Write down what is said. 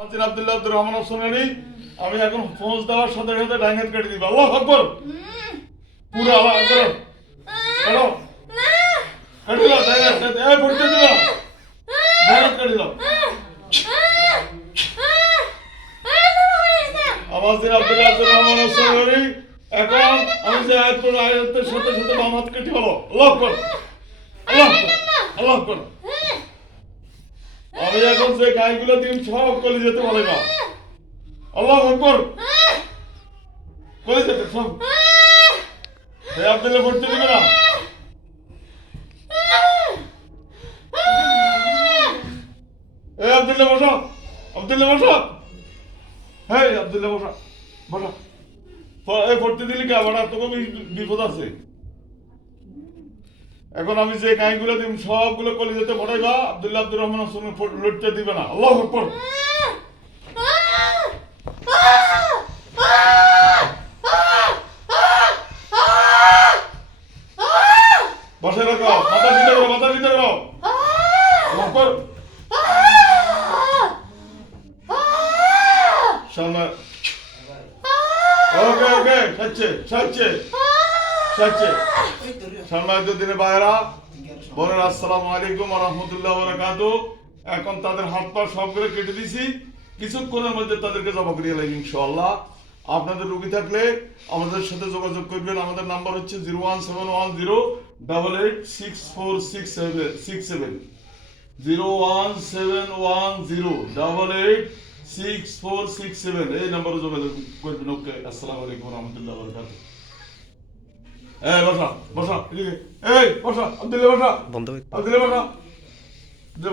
আব্দুল্লাহ আব্দুর রহমান সোনারি আমি এখন ফোন দেওয়ার সাথে সাথে ডাইন হাত কেটে দিব। আল্লাহু আকবার। পুরো আল্লাহ আকবার। করো কেটে দাও ডাইন হাত কেটে এই পড়তে দিও ডাইন হাত কেটে দাও। আওয়াজ দিন আব্দুল্লাহ আব্দুর রহমান সোনারি এখন আমি যে আয়াত পড়ি আয়াতের সাথে সাথে বাম হাত কেটে বলো আল্লাহু আকবার আল্লাহু আকবার আল্লাহু আকবার। আমি এখন যে গাইগুলো দিন সব কলি যেতে বলে না আল্লাহু আকবার কলি যেতে সব এই আব্দুল্লাহ পড়তে দিবে না। এই আব্দুল্লাহ বসো আব্দুল্লাহ বসো হ্যাঁ আব্দুল্লাহ বসো বসো এই পড়তে দিলি কে আবার তোকে বিপদ আছে। এখন আমি যে গাইগুলো দিম সবগুলো কলি যেতে পড়াইবা আব্দুল্লাহ আব্দুর রহমান শুনে লড়তে দিবে না। আল্লাহু আকবার। বসে রাখো মাথা দিতে করো মাথা দিতে করো আল্লাহু আকবার। সামনে ওকে ওকে সাচ্ছে সাচ্ছে সাচ্ছে সম্মানিত দিনের বাইরা বোনেরা আসসালামু আলাইকুম ওয়া রাহমাতুল্লাহি ওয়া বারাকাতুহু। এখন তাদের হাত পা সবগুলো কেটে দিয়েছি, কিছুক্ষণের মধ্যে তাদেরকে জমা করিয়ে লাগবে ইনশাআল্লাহ। আপনাদের রোগী থাকলে আমাদের সাথে যোগাযোগ করবেন। আমাদের নাম্বার হচ্ছে 01710886467 01710886467 এই নম্বরে যোগাযোগ করবেন। ওকে আসসালামু আলাইকুম ওয়া রাহমাতুল্লাহি ওয়া বারাকাতুহু। বসা বসা এদিকে এই বসা আব্দুল্লাহ বসা বন্ধ আব্দুল্লাহ বসা